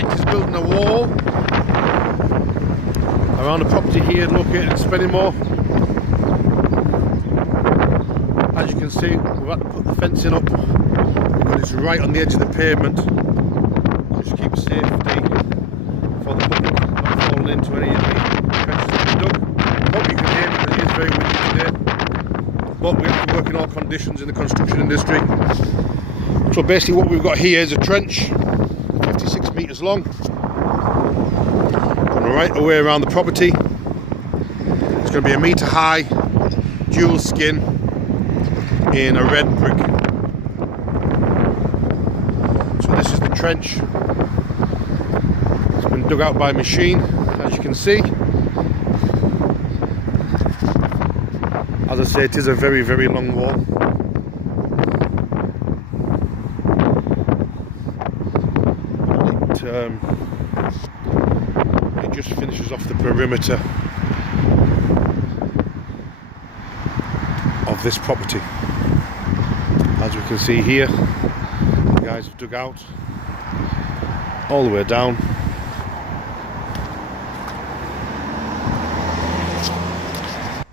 project is building a wall around the property here located in Spennymoor. As you can see, we've had to put the fencing up because it's right on the edge of the pavement. Just keep safety for the public not falling into any of the trenches that we dug. Hope you can hear me because it is very windy today. But we have to work in all conditions in the construction industry. So basically what we've got here is a trench, 56 metres long, going right away around the property. It's going to be 1 metre high, dual skin in a red brick. So this is the trench. It's been dug out by machine, as you can see. As I say, it is a very, very long wall. It just finishes off the perimeter of this property. As we can see here, the guys have dug out all the way down.